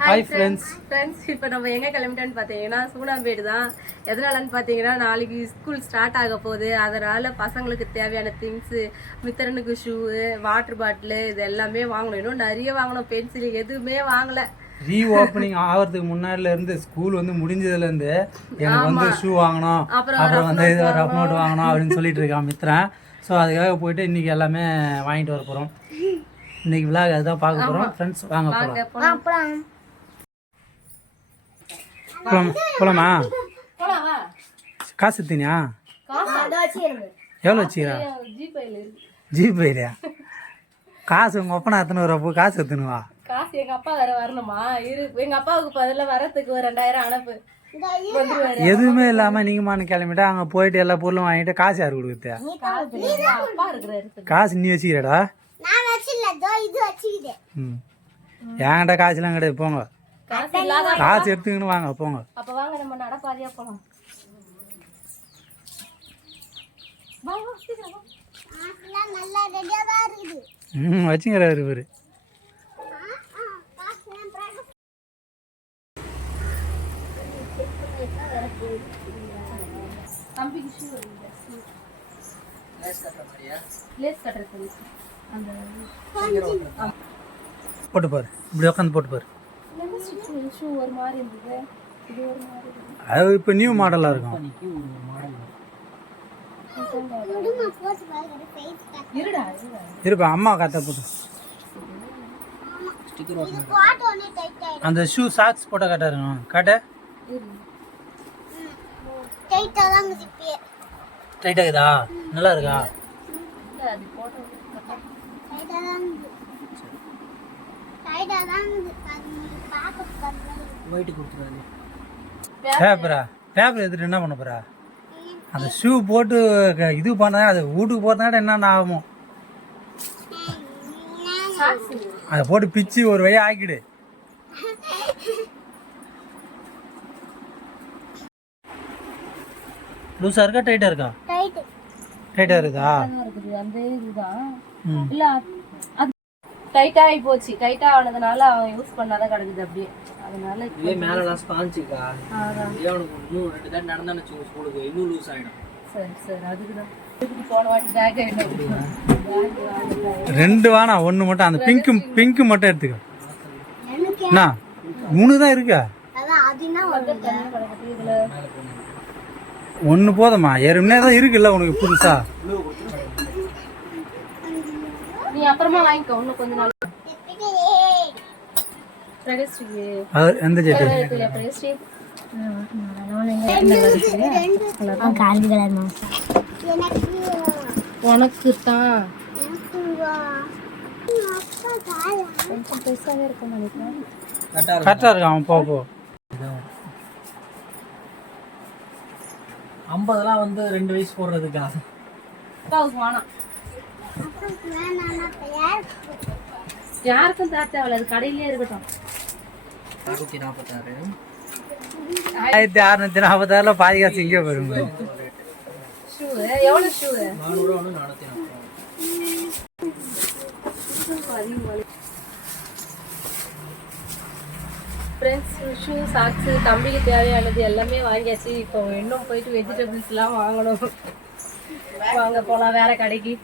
Hi friends. இப்போ நம்ம எங்கே கிளம்பிட்டோன்னு பார்த்தீங்கன்னா சூனாம்பேடு தான். எதனாலன்னு பார்த்தீங்கன்னா நாளைக்கு ஸ்கூல் ஸ்டார்ட் ஆக போகுது. அதனால் பசங்களுக்கு தேவையான திங்ஸு, மித்திரனுக்கு ஷூவு, வாட்டர் பாட்டிலு இது எல்லாமே வாங்கணும். இன்னும் நிறைய வாங்கணும். பென்சில் எதுவுமே வாங்கலை. ரீஓப்பனிங் ஆகிறதுக்கு முன்னாடில இருந்து ஸ்கூல் வந்து முடிஞ்சதுலேருந்து எனக்கு வந்து ஷூ வாங்கணும், அப்புறம் வந்து ரஃப் நோட் வாங்கணும் அப்படின்னு சொல்லிட்டு இருக்கான் மித்ரன். ஸோ அதுக்காக போயிட்டு இன்றைக்கி எல்லாமே வாங்கிட்டு வர போகிறோம். இன்றைக்கி விழாக் அதுதான் பார்க்க போகிறோம் ஃப்ரெண்ட்ஸ். வாங்க போகலாம். போலாமா? காசு எடுத்தீனியா? எவ்வளோ வச்சுக்கிறா? ஜிபேரியா? காசு உங்கள் அப்பனா எத்தனை வரப்போ காசு எடுத்துனுவா? காசு எங்கள் அப்பா வேற வரணுமா? எங்கள் அப்பாவுக்கு பதிலாக வரத்துக்கு ஒரு 2000 அனுப்பு. எதுவுமே இல்லாமல் நீங்கம்மானு கிளம்பிட்டா அங்கே போயிட்டு எல்லா பொருளும் வாங்கிட்டு காசு யார் கொடுக்குறது? காசு நீ வச்சுக்கிறடா? ம், என்கிட்ட காசுலாம் கிடையாது. போங்க, காசு எடுத்துக்கின்னு வாங்க போங்க. அப்ப வாங்க நம்ம நடப்பாதியா போலாம். வச்சுங்கிறாரு இவரு. போட்டு பாரு, இப்படி உட்காந்து போட்டு பாரு. அது இப்போ நியூ மாடலாக இருக்கும். இருப்பா, அம்மா கத்த போட்டு அந்த ஷூ சாக்ஸ் போட்ட காட்டாருங்க. காட்ட டைட்டாக இருக்குதா? நல்லா இருக்கா? பேப்பரா? பேப்பர் எடுத்துட்டு என்ன பண்ண போறா? அந்த ஷூ போட்டு இது பண்ண அது வீட்டுக்கு போறதுனால என்னென்ன ஆகும்? அதை போட்டு பிச்சு ஒரு வழியா ஆக்கிடு. லூசா இருக்கா டைட்டா இருக்கா? டைட்டா இருக்குதா? இல்ல அது டைட்டா ஆகி போச்சு. டைட்டா ஆனதுனால அவன் யூஸ் பண்ணாதான் கிடக்குது அப்படியே. அதனால இதே மேலலாம் ஸ்பாஞ்சுக்கா. இதே உனக்கு இன்னும் 2 தடவை நடந்தானே வச்சுக்கோ ஸ்கூலுக்கு இன்னும் லூஸ் ஆகிடும். சரி சரி, அதுக்கு தான் போன வாட்டி பேக் ஆகிடும். 2 வேணா, 1 மட்டும். அந்த பிங்க் மட்டும் எடுத்துக்க. என்ன 3 தான் இருக்கா? 1 போதுமா? ஏறும்னே தான் இருக்குல்ல உனக்கு புதுசா. நீ அப்புறமா வாங்கிக்கோ, இன்னும் கொஞ்ச நாள். எந்த ஜெட்டு? உனக்கு தான் கொஞ்சம் பெருசாகவே இருக்கும் நினைக்கிறேன். கரெக்டாக இருக்கு. அவன் போ 50லாம் வந்து 2 வயசு போடுறதுக்கா? அப்பாவுக்கு வேணாம், யாருக்கும் தேவை. அது கடையிலே இருக்கட்டும். 646. 1646 பாதி காசு இங்கே வரும். ஷூ எவ்வளோ? ஷூ 400 ஒன்று 440. ஃப்ரெண்ட்ஸ், ஷூ சாக்ஸு தம்பிக்கு தேவையானது எல்லாமே வாங்கியாச்சு. இப்போ இன்னும் போயிட்டு வெஜிடபிள்ஸ்லாம் வாங்கணும். வாங்க போகலாம் வேற கடைக்கு.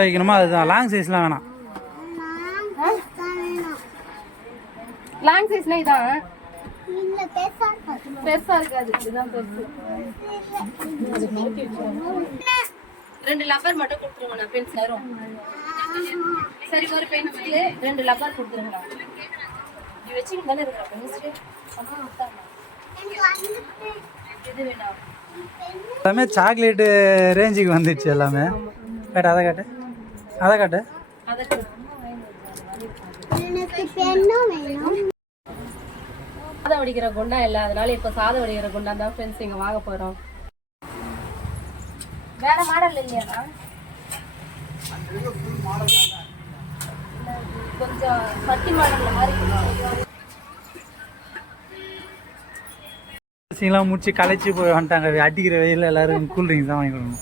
வைக்கணுமா? அதுதான். லாங் சைஸ்லாம் வேணாம். லாங் சைஸ்னா இதான் பெருசா இருக்காது. இதுதான் பெருசு. 2 லப்பர் மட்டும் கொடுத்துருங்க. நான் பென்சில் வரும். சரி, ஒரு பென்சில் 2 லப்பர் கொடுத்துருங்க. இது வச்சுக்கிட்டு தானே இருக்கிற பென்சில். இது வேணாம். எல்லாமே சாக்லேட்டு ரேஞ்சுக்கு வந்துடுச்சு எல்லாமே. காட்டு, அதை காட்டு, அதை காட்டு. சாதம் வடிக்கிற குண்டா இல்லை, அதனால இப்போ சாதம் வடிக்கிற குண்டா தான் ஃப்ரெண்ட்ஸ் இங்கே வாங்க போகிறோம். வேற மாடல் இல்லையா? கொஞ்சம் பட்டி மாடல் மாதிரி. முடிச்சு களைச்சி போய் வந்துட்டாங்க. அடிக்கிற வெயில் எல்லாரும் கூல்ட்ரிங்க்ஸ் தான் வாங்கி கொடுக்கணும்.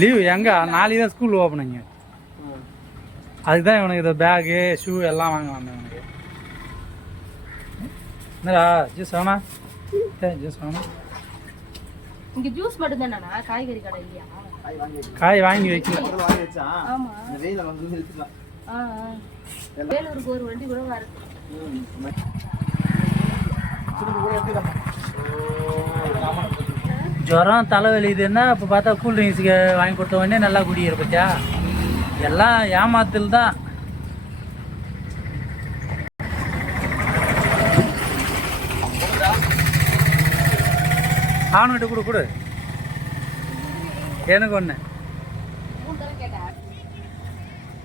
லீவ் எங்க நாளைக்கு தான் ஸ்கூல் ஓப்பனிங்க. அதுக்கு தான் இவனுக்கு இந்த பேகு ஷூ எல்லாம் வாங்கலாம் இவனுக்கு. என்னடா ஜூஸ் வேணா? ஜூஸ் வேணா? இங்க ஜூஸ் மட்டும் தானா? காய்கறி கடை இல்லையா? காய் வாங்கி வைக்கல. ஆமா. வேலூருக்கு ஒரு வண்டி கூட வருது. ஜுரம் தலைவலி இதுன்னா இப்போ பார்த்தா கூல் ட்ரிங்க்ஸுக்கு வாங்கி கொடுத்த உடனே நல்லா குடிக்கிற பத்தியா. எல்லாம் ஏமாத்தல் தான். ஆணுகிட்ட கொடு கொடு எனக்கு ஒன்று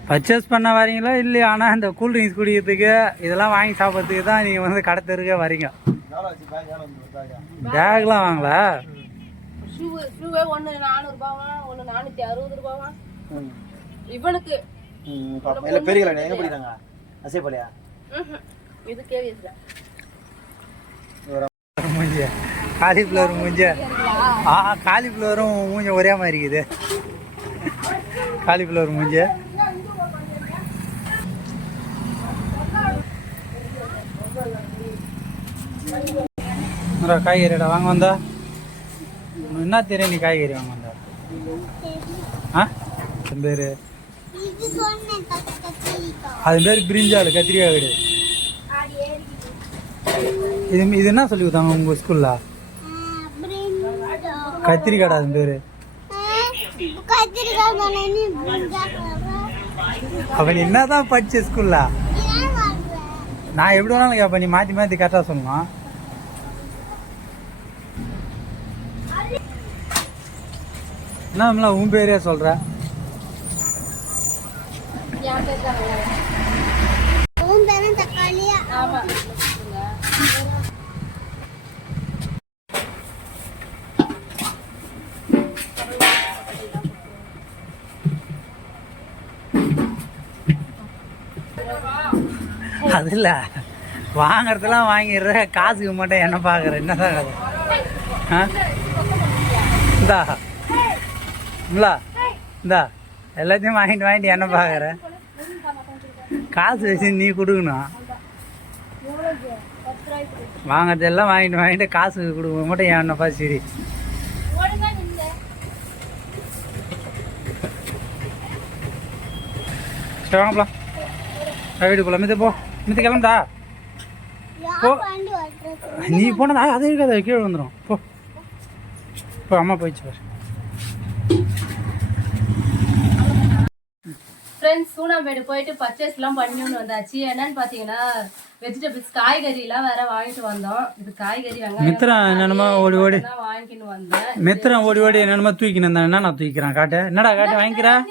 பர்ச்சேஸ் பண்ண வரீங்களா இல்லையா? ஆனால் இந்த கூல் ட்ரிங்க்ஸ் குடிக்கிறதுக்கு இதெல்லாம் வாங்கி சாப்பிட்றதுக்கு தான் நீங்கள் வந்து கடை தெருக்க வரீங்க. பேக்லாம் வாங்கல. ஷூவே ஒன்று 400 ரூபாவா, ஒன்று 460 ரூபாவா இவனுக்கு. இது கேவியஸ்ல காலிஃப்ளவர் மூஞ்ச. காலிஃப்ளவரும் மூஞ்ச ஒரே மாதிரி இருக்குது. காலிஃப்ளவர் மூஞ்ச. காய்கறிடா வாங்க வந்தா. என்ன தெரியும் நீ காய்கறி வாங்க வந்தா? பேரு அது பேர் பிரிஞ்சால் கத்திரிக்காய் வீடு. இது என்ன சொல்லி கொடுத்தாங்க உங்க ஸ்கூல்ல? கத்திரிக்காடா அது பேரு. அப்ப நீ என்னதான் படிச்ச ஸ்கூல்ல? நான் எப்படி வேணாலும் கேப்ப, நீ மாத்தி மாத்தி கரெக்டா சொல்லணும். என்ன உன் பேரே சொல்ற? அது இல்ல, வாங்கறதெல்லாம் வாங்கிடுற, காசுக்கு மட்டும் என்ன பாக்குற? என்னதான் இந்தா இந்தா எல்லாத்தையும் வாங்கிட்டு என்ன பாக்குற? காசு வச்சு நீ கொடுக்கணும். வாங்கறதெல்லாம் வாங்கிட்டு காசு கொடுக்க மட்டும் என்னப்பா சரி. சரி வாங்கலாம், வீடு போகலாம். மித்த போ, மித்த கிளம்புடா போ. நீ போனதா அது இருக்காது, கீழே வந்துடும். போ போ, அம்மா போயிடுச்சு பாரு. ஃப்ரெண்ட்ஸ் சூனாம்பேடு போயிட்டு பர்ச்சேஸ்லாம் பண்ணின்னு வந்தாச்சு. என்னன்னு பார்த்தீங்கன்னா வெஜிடபிள்ஸ் காய்கறிலாம் வேற வாங்கிட்டு வந்தோம். இது காய்கறி மித்திரம் என்னென்னமோ ஓடி ஓடி வாங்கின்னு வந்தேன். மித்திரம் ஓடி ஓடி என்னென்னமோ தூக்கின்னு வந்தேன். என்ன நான் தூக்கிறேன்? காட்டு என்னடா காட்டு வாங்கிக்கிறேன்.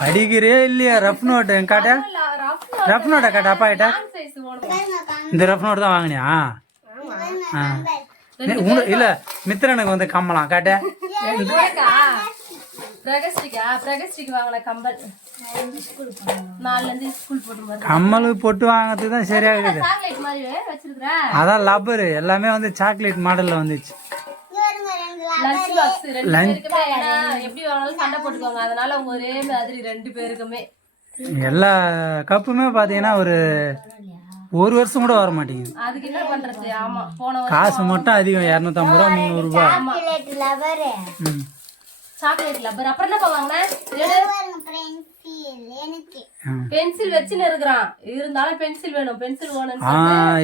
படிக்கிறே இல்லையா? ரஃப் நோட்டு காட்ட, ரஃப் நோட்டை காட்ட. அப்பா கிட்ட இந்த ரஃப் நோட்டு தான் வாங்கினியா? இல்ல மித்திரனுக்கு வந்து கம்மலாம் காட்ட. கம்மல் பொட்டு வாங்கிறதுக்கு தான் சரியா இருக்குது. அதான் லப்பரு எல்லாமே வந்து சாக்லேட் மாடல்ல வந்துச்சு. எல்லா கப்புமே பாத்தீங்கன்னா ஒரு வருஷம் கூட வர மாட்டேங்குது. காசு மட்டும் அதிகம், 250 ரூபா 300 ரூபாய். Chocolate rubber. அப்புறம் என்ன போவாங்க? பென்சில் வச்சுன்னு இருக்கிறான். இருந்தாலும் பென்சில் வேணும், பென்சில் வேணும்.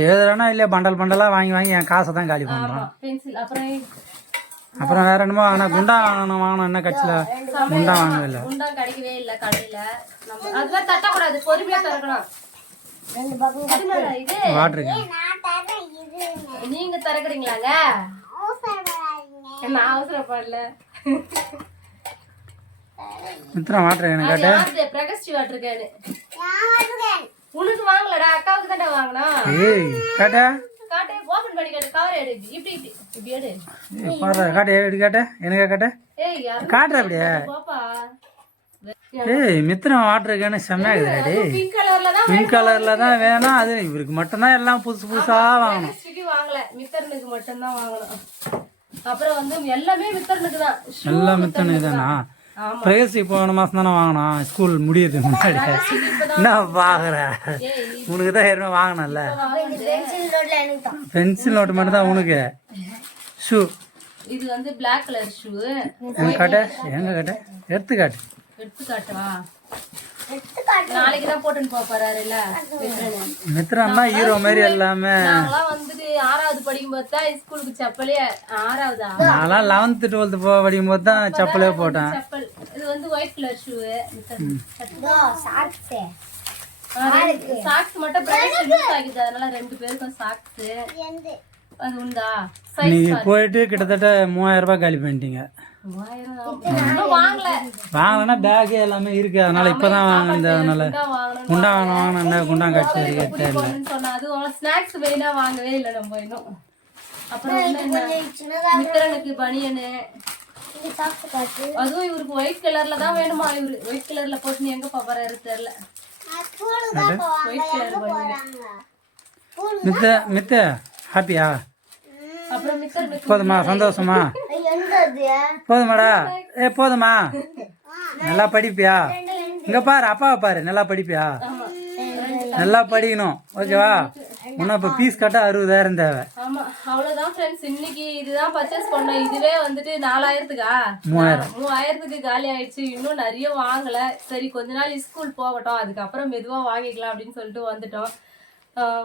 எழுதுறானா இல்லையா? பண்டல் பண்டலா வாங்கி வாங்கி என் காசை தான் காலி பண்றான். பென்சில் அப்புறம் வேற என்னமோ ஆனா குண்டா வாங்கணும். என்ன கட்சியில குண்டா வாங்கவே இல்லை. குண்டா கிடைக்கவே இல்லை கடையில. அதுதான் தட்டக்கூடாது, பொறுமையா திறக்கணும். வாட்டர் நீங்க திறக்குறீங்களாங்க? நான் அவசரப்படல. மித்ரா வாட்டர் கேன் காட்டு. பிரகஸ்டி வாட்டர் கேன். உனக்கு வாங்கலடா, அக்காவுக்கு தான்டா வாங்கணும். ஏய் காட்டு காட்டு, ஓபன் பண்ணி காட்டு. கவர் எடு. இப்படி எடு. பாரு காட்டு, எடு காட்டு. எனக்கு காட்டு. ஏய் காட்டுற அப்படியே. பாப்பா. ஏய் மித்ரா வாட்டர் கேன் செம்மையா இருக்குடா. பிங்க் கலர்ல தான், பிங்க் கலர்ல தான் வேணும். அது இவருக்கு மட்டும் தான் எல்லாம் புதுசு புதுசா வாங்கணும். பிரகஸ்டிக்கு வாங்கல, மித்தரனுக்கு மட்டும் தான் வாங்கணும். அப்புறம் வந்து எல்லாமே மித்தரனுக்கு தான். எல்லாம் மித்தனு தானா? பிரேசி போன மாதம் தானே வாங்கினான் ஸ்கூல் முடியறதுக்கு முன்னாடி. என்ன பார்க்குற, உனக்கு தான் ஏற்கனவே வாங்கினல்ல. பென்சில் நோட்டு மட்டும் தான் உனக்கு. ஷூ இது வந்து பிளாக் கலர் ஷூ. எங்க காட்டு, எங்க காட்டு, எடுத்து எடுத்துக்காட்டவா? நாளைக்கு தான் போட்டுன்னு போறாருல்ல மித்ரன்னா ஹீரோ மாதிரி எல்லாமே. நாங்களாம் வந்துட்டு 6வது படிக்கும் போது தான் ஸ்கூலுக்கு செப்பலே. 6வதா? நான்லாம் 11th 12th படிக்கும் போது தான் செப்பலே போட்டேன். செப்பல். இது வந்து ஒயிட் கலர் ஷூ. சாக்ஸ் மட்டும் பிரைஸ் யூஸ் ஆகிது, அதனால 2 பேருக்கும் சாக்ஸ். அது உண்டா? நீங்க போயிட்டு கிட்டத்தட்ட 3000 ரூபாய் காலி பண்ணிட்டீங்க. வாங்கலன்னா பேக் எல்லாமே இருக்கு, அதனால இப்பதான் வாங்கினது. அதனால குண்டா வாங்கினா குண்டா கட்சி ஸ்நாக்ஸ் மெயினா வாங்கவே இல்லை நம்ம இன்னும். அப்புறம் மித்திரனுக்கு பனியனு, அதுவும் இவருக்கு ஒயிட் கலர்ல தான் வேணுமா. இவரு ஒயிட் கலர்ல போட்டு எங்க பாப்பாரு தெரியல. ஒயிட் கலர் மித்த மித்த ஹாப்பியா? அப்புறம் மித்திரனுக்கு போதுமா? சந்தோஷமா? போதுமாடா? போதுமா? நல்லா படிப்பியா? இங்க பாரு, அப்பாவை பாரு, நல்லா படிப்பியா? நல்லா படிக்கணும், ஓகேவா? முன்ன இப்ப பீஸ் கட்ட 60,000 தேவை. ஆமா, அவ்வளவுதான் ஃப்ரெண்ட்ஸ். இன்னைக்கு இதுதான் பர்ச்சேஸ் பண்ணோம். இதுவே வந்துட்டு 4000க்கா? 3000க்கு காலி ஆயிடுச்சு. இன்னும் நிறைய வாங்கல. சரி, கொஞ்ச நாள் ஸ்கூல் போகட்டும், அதுக்கப்புறம் மெதுவா வாங்கிக்கலாம் அப்படின்னு சொல்லிட்டு வந்துட்டோம்.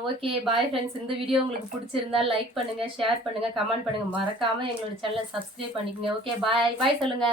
Okay, bye friends. இந்த வீடியோ உங்களுக்கு பிடிச்சிருந்தா லைக் பண்ணுங்க, ஷேர் பண்ணுங்க, கமெண்ட் பண்ணுங்க. மறக்காம எங்களோட சேனலை சப்ஸ்கிரைப் பண்ணிக்கோங்க. ஓகே, பாய். பாய் சொல்லுங்க.